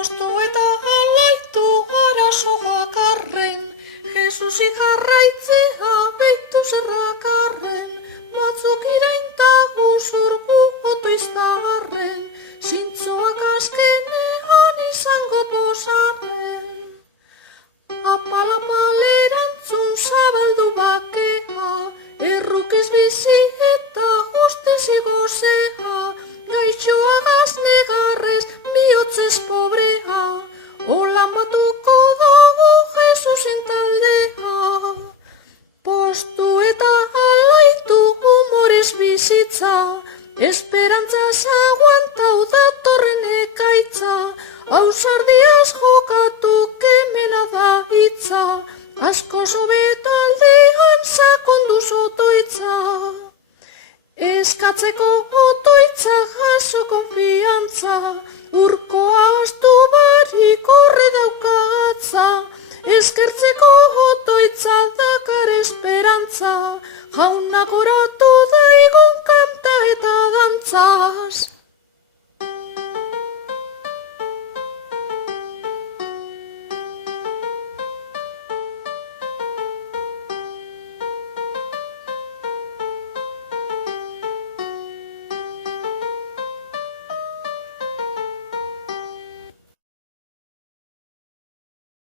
Postu eta alaitu arasoak arren, Jesusik jarraitzea beitu zerrakarren, batzuk irainta guzurgu otoiztarren, zintzoak azkenean izango pozarren. Apal-apal erantzun zabaldu bakea, errukiz bizi eta ustez igozea, gaitxoa gaznegarrez bihotzez pobrea, holan batuko dugu Jesusen taldea. Postu eta alaitu humorez bizitza, esperantzaz aguantau datorren ekaitza, ausardiaz jokatu kemena da hitza, asko sobetaldean sakondu sotoitza. Eskatzeko otoitza jaso konfiantza, urkoa astu barik horre daukatza, eskertzeko otoitza dakar esperantza, jaunak oratu daigun kanta eta dantzaz.